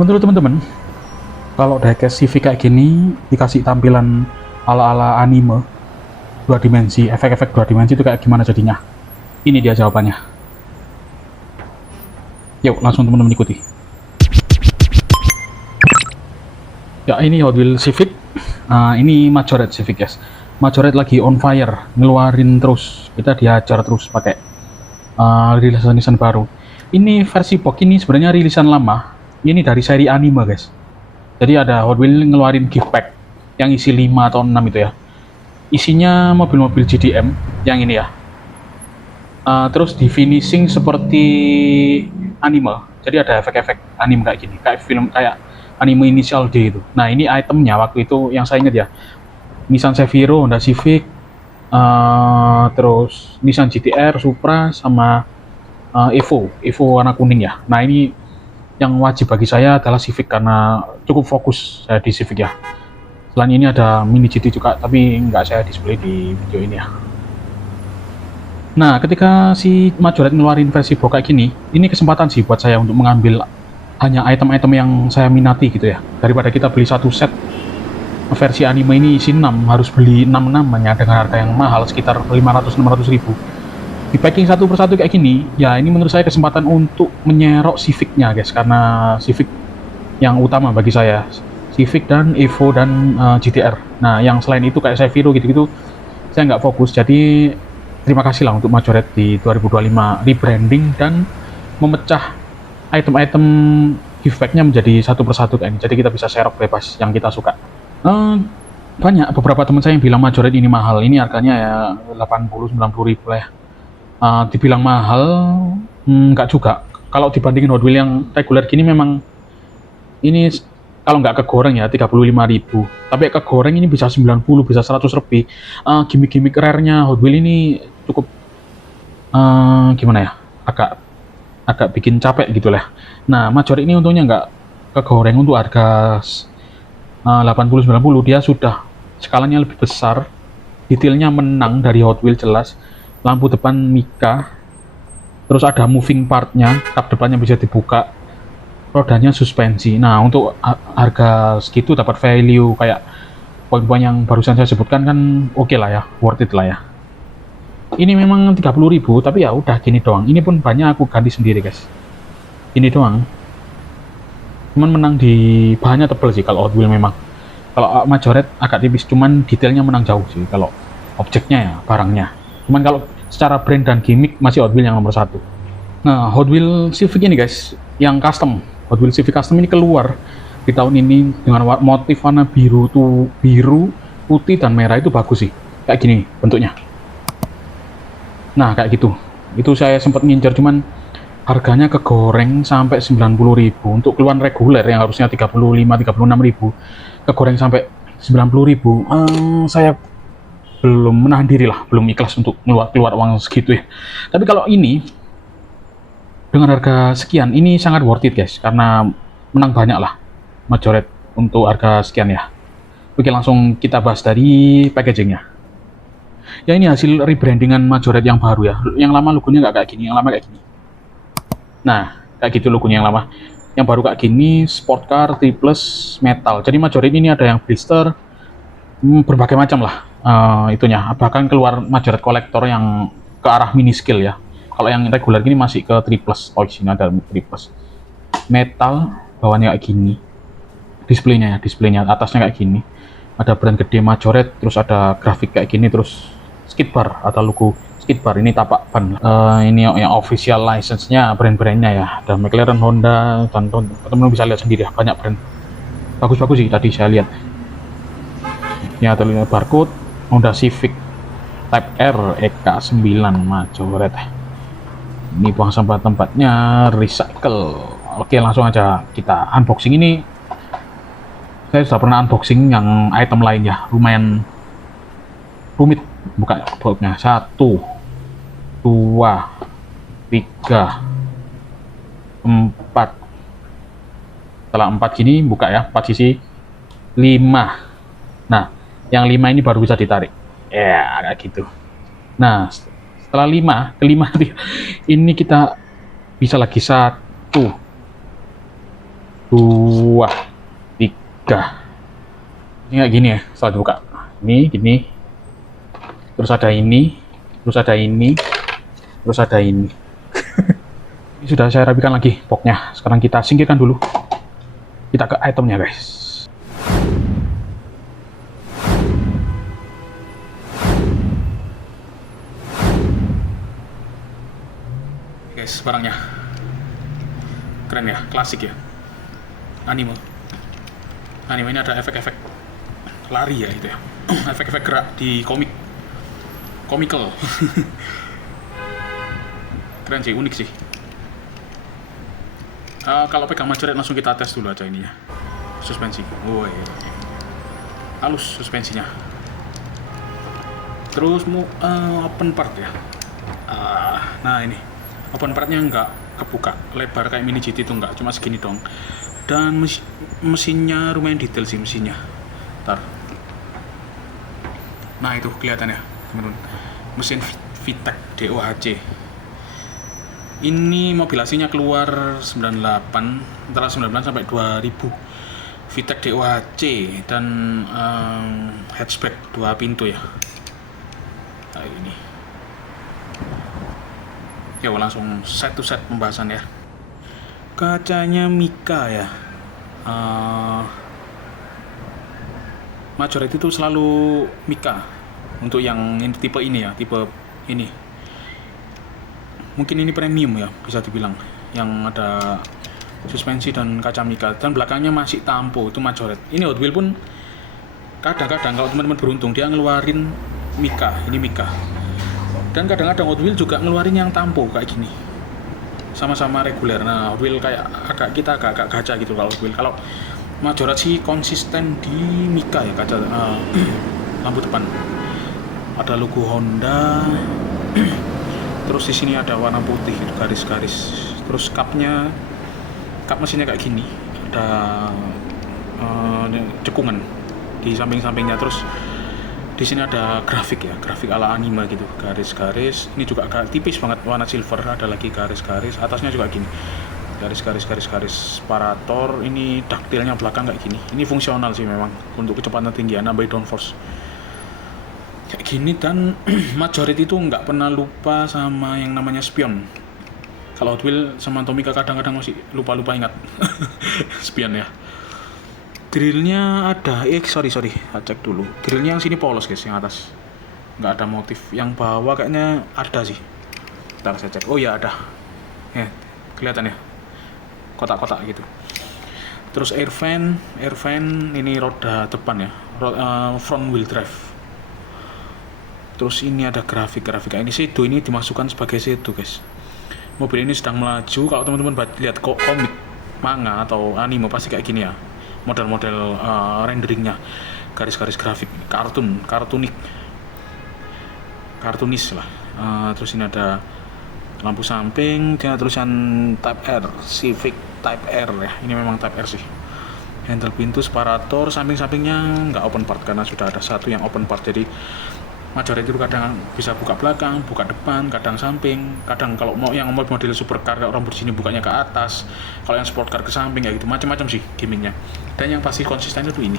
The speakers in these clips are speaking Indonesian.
Menurut teman-teman, kalau diecast Civic kayak gini dikasih tampilan ala-ala anime dua dimensi, efek-efek dua dimensi itu kayak gimana jadinya? Ini dia jawabannya. Yuk, langsung teman-teman ikuti. Ya, ini Hot Wheels Civic. Ini Majorette Civic, guys. Majorette lagi on fire, ngeluarin terus. Kita dihajar terus pakai rilisan-rilisan baru. Ini versi box ini sebenarnya rilisan lama. Ini dari seri anime, guys. Jadi ada Hot Wheels ngeluarin gift pack yang isi 5 atau 6 itu ya. Isinya mobil-mobil GDM yang ini ya. Terus di finishing seperti anime. Jadi ada efek-efek anime kayak gini, kayak film kayak anime Initial D itu. Nah, ini itemnya waktu itu yang saya ingat ya. Nissan Seviro, Honda Civic, terus Nissan GT-R, Supra, sama Evo warna kuning ya. Nah, ini yang wajib bagi saya adalah Civic karena cukup fokus saya di Civic ya. Selain ini ada Mini GT juga, tapi nggak saya display di video ini ya. Nah, ketika si Majorette ngeluarin versi box kayak gini, ini kesempatan sih buat saya untuk mengambil hanya item-item yang saya minati gitu ya. Daripada kita beli satu set versi anime ini isi 6, harus beli 6 namanya dengan harga yang mahal sekitar 500-600 ribu. Di packing satu persatu kayak gini, ya ini menurut saya kesempatan untuk menyerok Civic-nya guys, karena Civic yang utama bagi saya. Civic dan Evo dan GT-R. Nah, yang selain itu kayak Seviro gitu-gitu, saya nggak fokus. Jadi terima kasih lah untuk Majorette di 2025 rebranding dan memecah item-item gift pack-nya menjadi satu persatu kayak ini. Jadi kita bisa serok bebas yang kita suka. Banyak beberapa teman saya yang bilang Majorette ini mahal. Ini harganya ya 80-90 ribu lah ya. Dibilang mahal, nggak juga. Kalau dibandingin Hot Wheels yang reguler gini memang ini kalau nggak kegoreng ya 35.000, tapi kegoreng ini bisa 90, bisa 100 lebih. Gimmick-gimmick rare-nya Hot Wheels ini cukup gimana ya, agak bikin capek gitu lah. Nah, Majorette ini untungnya nggak kegoreng. Untuk harga 80-90 dia sudah skalanya lebih besar, detailnya menang dari Hot Wheels jelas, lampu depan Mika, terus ada moving partnya, kap depannya bisa dibuka, rodanya suspensi. Nah, untuk harga segitu dapat value kayak poin-poin yang barusan saya sebutkan kan oke lah ya, worth it lah ya. Ini memang 30.000, tapi ya udah gini doang. Ini pun banyak aku ganti sendiri guys. Ini doang. Cuman menang di bahannya tebel sih kalau Hot Wheels memang. Kalau Majorette agak tipis, cuman detailnya menang jauh sih kalau objeknya ya, barangnya. Cuman kalau secara brand dan gimmick masih Hot Wheels yang nomor satu. Nah, Hot Wheels Civic ini guys, yang custom. Hot Wheels Civic custom ini keluar di tahun ini dengan motif warna biru tuh, biru, putih dan merah itu bagus sih. Kayak gini bentuknya. Nah, kayak gitu. Itu saya sempat ngincer, cuman harganya kegoreng sampai 90.000 untuk keluar reguler yang harusnya 35-36.000, kegoreng sampai 90.000. Saya belum menahan diri lah, belum ikhlas untuk keluar uang segitu ya. Tapi kalau ini dengan harga sekian, ini sangat worth it guys, karena menang banyak lah Majorette untuk harga sekian ya. Oke, langsung kita bahas dari packagingnya. Ya, ini hasil rebrandingan Majorette yang baru ya. Yang lama logonya nggak kayak gini, yang lama kayak gini. Nah, kayak gitu logonya yang lama. Yang baru kayak gini, sport car, triplus, metal. Jadi Majorette ini ada yang blister, berbagai macam lah itunya. Bahkan keluar Majorette kolektor yang ke arah mini scale ya. Kalau yang regular gini masih ke triplus. Oh, sini ada triplus. Metal, bawahnya kayak gini. Displaynya atasnya kayak gini. Ada brand gede Majorette, terus ada grafik kayak gini, terus skid bar atau logo skid bar. Ini tapak ban. Ini yang official license-nya, brand-brandnya ya. Ada McLaren, Honda, dan teman-teman bisa lihat sendiri ya, banyak brand. Bagus-bagus sih tadi saya lihat. Ini ada barcode Honda Civic Type R EK9 Majorette. Ini buang sampah tempatnya recycle. Oke, langsung aja kita unboxing. Ini saya sudah pernah unboxing yang item lain ya, lumayan rumit buka boxnya. 1, 2, 3, 4. Setelah 4 gini buka ya, 4 sisi. 5. Nah, yang 5 ini baru bisa ditarik ya, kayak gitu. Nah, setelah kelima ini kita bisa lagi 1, 2, 2, 3. Ini kayak gini ya, setelah dibuka. Ini gini. Terus ada ini, terus ada ini, terus ada ini. Ini sudah saya rapikan lagi boxnya. Sekarang kita singkirkan dulu. Kita ke itemnya, guys. Guys, barangnya keren ya, klasik ya, anime ini ada efek-efek lari ya, itu ya. Efek-efek gerak di komikal. Keren sih, unik sih. Kalau pegang majoret langsung kita tes dulu aja ini ya, suspensi. Oh iya, halus suspensinya. Terus mau open part ya. Nah ini open partnya nggak kebuka lebar kayak mini GT itu, nggak, cuma segini dong. Dan mesinnya lumayan detail sih mesinnya. Ntar. Nah itu kelihatan ya teman-teman, mesin VTEC DOHC. Ini mobil aslinya keluar 98, antara 19 sampai 2000. VTEC DOHC dan hatchback 2 pintu ya. Nah ini. Ya langsung set to set pembahasan ya. Kacanya Mika ya. Majority itu selalu Mika untuk yang tipe ini ya, tipe ini. Mungkin ini premium ya, bisa dibilang, yang ada suspensi dan kaca Mika, dan belakangnya masih tampo, itu Majoret. Ini Hot Wheels pun kadang-kadang kalau teman-teman beruntung dia ngeluarin Mika, ini Mika. Dan kadang-kadang Hot Wheels juga ngeluarin yang tampo kayak gini, sama-sama reguler. Nah Hot Wheels kayak agak gacha gitu kalau Hot Wheels. Kalau Majoret sih konsisten di Mika ya, kaca lampu depan ada logo Honda. Terus di sini ada warna putih gitu, garis-garis. Terus kap mesinnya kayak gini, ada cekungan di samping-sampingnya. Terus di sini ada grafik ya, grafik ala anime gitu, garis-garis. Ini juga agak tipis banget, warna silver. Ada lagi garis-garis, atasnya juga gini, garis-garis separator. Ini daktilnya belakang kayak gini. Ini fungsional sih memang untuk kecepatan tinggi, nambahin downforce kayak gini. Dan Majority itu nggak pernah lupa sama yang namanya spion. Kalau Hot Wheels sama Tomica kadang-kadang masih lupa ingat spion ya. Grillnya ada, sorry, cek dulu. Grillnya yang sini polos guys, yang atas nggak ada motif. Yang bawah kayaknya ada sih. Ntar saya cek. Oh ya ada. Ya, kelihatan ya, kotak-kotak gitu. Terus air fan ini roda depan ya, front wheel drive. Terus ini ada grafik. Ini shadow, ini dimasukkan sebagai shadow guys. Mobil ini sedang melaju. Kalau teman-teman lihat komik, manga atau anime pasti kayak gini ya, model-model renderingnya, garis-garis grafik kartunis lah. Terus ini ada lampu samping, dia tulisan Type R, Civic Type R ya. Ini memang Type R sih. Handle pintu, separator, samping-sampingnya nggak open part karena sudah ada satu yang open part. Jadi Majority itu kadang bisa buka belakang, buka depan, kadang samping. Kadang kalau mau yang model supercar kayak orang bersini bukanya ke atas, kalau yang sport car ke samping kayak gitu, macam-macam sih gimmicknya. Dan yang pasti konsisten itu ini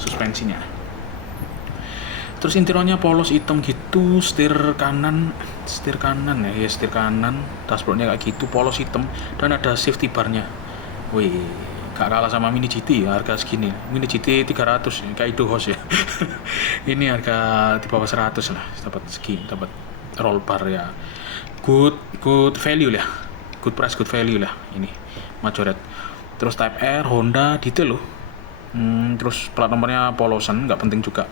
suspensinya. Terus interiornya polos hitam gitu, setir kanan ya, setir kanan, dashboardnya kayak gitu, polos hitam, dan ada safety barnya. Wih, gak kalah sama Mini GT ya, harga segini. Mini GT 300 kayak itu host ya. Ini harga di bawah 100 lah, dapat segini, dapat roll bar ya. Good value lah. Good price, good value lah ini Majoret. Terus Type R, Honda, detail loh. Terus plat nomornya polosan, nggak penting juga.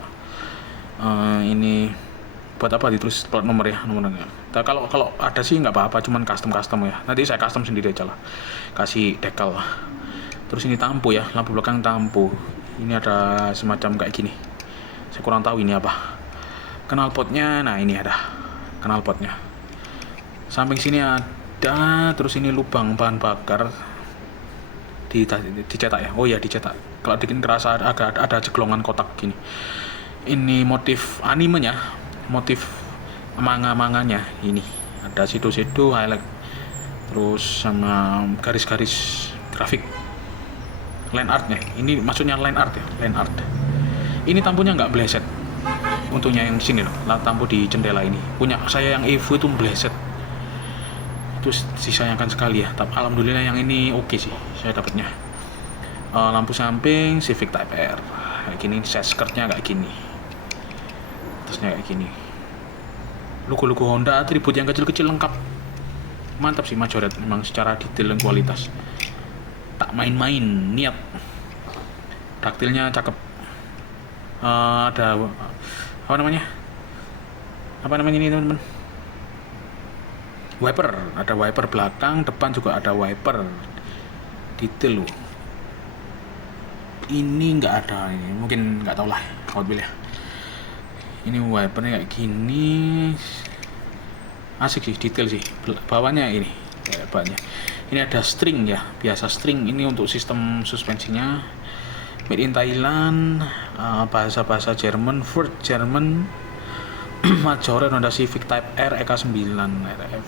Ini buat apa ditulis plat nomor ya, nomornya. Nah, kalau ada sih nggak apa-apa, cuman custom ya. Nanti saya custom sendiri aja lah, kasih decal. Terus ini tampo ya, lampu belakang tampo. Ini ada semacam kayak gini, saya kurang tahu ini apa. Knalpotnya, nah ini ada knalpotnya. Samping sini ada. Terus ini lubang bahan bakar dicetak ya. Oh ya, dicetak. Kalau bikin kerasa ada ceklongan kotak gini. Ini motif animenya, motif manga-manganya. Ini ada sido-sido, highlight, terus sama garis-garis grafik. line art nih. Ini maksudnya line art ya, line art. Ini tampunya nggak bleset. Untungnya yang sini loh, tampu di jendela ini. Punya saya yang Evo itu bleset. Itu disayangkan sekali ya. Tapi alhamdulillah yang ini oke sih, saya dapatnya. Lampu samping Civic Type R kayak gini, set skirtnya kayak gini, atasnya kayak gini, logo-logo Honda, atribut yang kecil-kecil lengkap. Mantap sih Majoret, memang secara detail dan kualitas tak main-main, niat. Daktilnya cakep. Ada apa namanya ini teman-teman, wiper, ada wiper belakang, depan juga ada wiper, detail loh. Ini nggak ada, ini mungkin nggak tau lah Hot Wheels ya. Ini wipernya kayak gini, asik sih, detail sih. Bawahnya ini banyak. Ini ada string ya, biasa string. Ini untuk sistem suspensinya made in Thailand, bahasa Jerman, Ford Jerman. Majoret Honda Civic Type R EK9 RF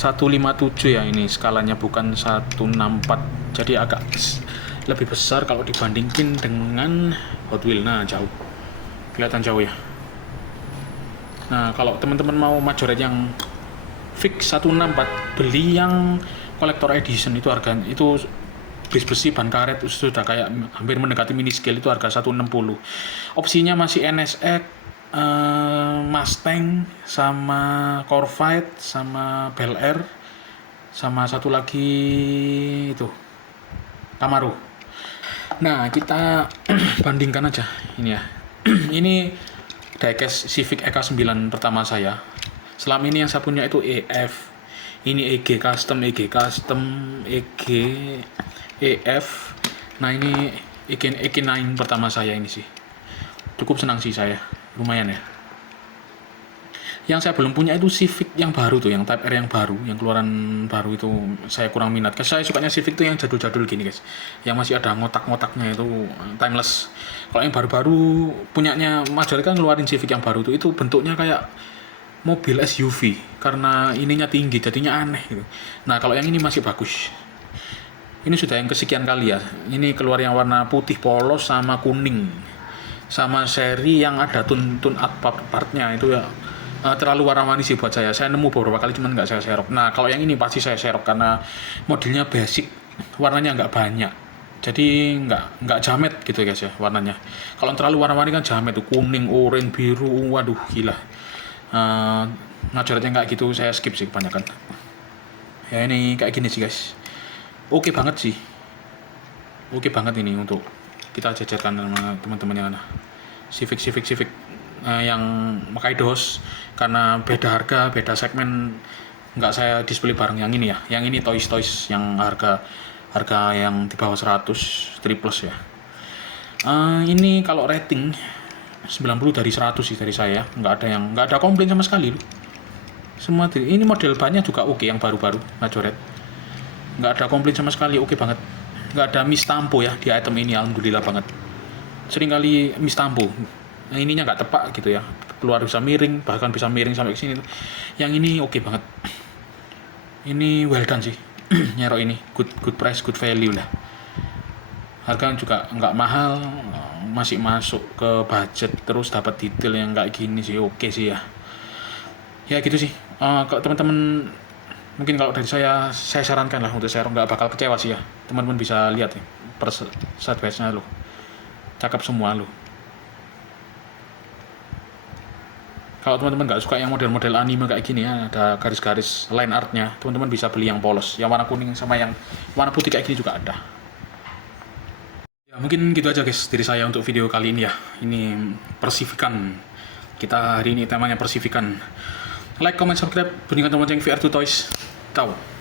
157 ya, ini skalanya bukan 164, jadi agak lebih besar kalau dibandingin dengan Hot Wheels. Nah, jauh, kelihatan jauh ya. Nah, kalau teman-teman mau Majoret yang fix 164, beli yang collector edition, itu harganya itu besi ban karet sudah kayak hampir mendekati mini scale, itu harga 160. Opsinya masih NSX, Mustang, sama Corvette, sama Bel Air, sama satu lagi itu Camaro. Nah, kita bandingkan aja ini ya. Ini diecast Civic EK9 pertama saya. Selama ini yang saya punya itu EF. Ini EG Custom, EG, EF. Nah, ini EG9 pertama saya ini sih. Cukup senang sih saya, lumayan ya. Yang saya belum punya itu Civic yang baru tuh, yang Type R yang baru, yang keluaran baru itu saya kurang minat. Saya sukanya Civic tuh yang jadul-jadul gini guys, yang masih ada ngotak-ngotaknya, itu timeless. Kalau yang baru-baru punyanya Majoret kan ngeluarin Civic yang baru tuh, itu bentuknya kayak mobil SUV karena ininya tinggi, jadinya aneh gitu. Nah, kalau yang ini masih bagus. Ini sudah yang kesekian kali ya. Ini keluar yang warna putih polos sama kuning, sama seri yang ada tune up partnya itu ya. Terlalu warna-warni sih buat saya. Saya nemu beberapa kali cuman nggak saya serok. Nah, kalau yang ini pasti saya serok karena modelnya basic, warnanya nggak banyak, jadi nggak jamet gitu guys ya warnanya. Kalau terlalu warna-warni kan jamet tuh, kuning, oranye, biru, waduh gila. Majoretnya nggak gitu, saya skip sih kebanyakan. Ya ini kayak gini sih guys. Oke banget sih. Oke banget ini untuk kita jajarkan sama teman-teman yang Civic yang Makaidos, karena beda harga, beda segmen, nggak saya display bareng yang ini ya. Yang ini toys yang harga yang di bawah 100 triplus ya. Ini kalau rating 90 dari 100 sih dari saya. Nggak ada komplain sama sekali loh. Semua ini model bannya juga oke, yang baru-baru Majoret. Nggak ada komplain sama sekali, oke banget. Nggak ada miss tampo ya di item ini, alhamdulillah banget. Sering kali miss tampo. Nah, ininya nggak tepak gitu ya, keluar bisa miring, bahkan bisa miring sampai ke sini. Yang ini oke banget. Ini well done sih. Nyerok ini good price, good value lah. Harga juga nggak mahal, masih masuk ke budget, terus dapat detail yang kayak gini sih oke sih ya. Ya gitu sih. Kalau teman-teman, mungkin kalau dari saya sarankan lah untuk share, nggak bakal kecewa sih ya. Teman-teman bisa lihat ya, sideways-nya loh, cakep semua loh. Kalau teman-teman nggak suka yang model-model anime kayak gini ya, ada garis-garis line artnya, teman-teman bisa beli yang polos, yang warna kuning sama yang warna putih kayak gini juga ada. Ya mungkin gitu aja guys dari saya untuk video kali ini ya. Ini Persifikan, kita hari ini temanya Persifikan. Like, comment, subscribe, bunyikan tombol lonceng VR2 Toys. Ciao.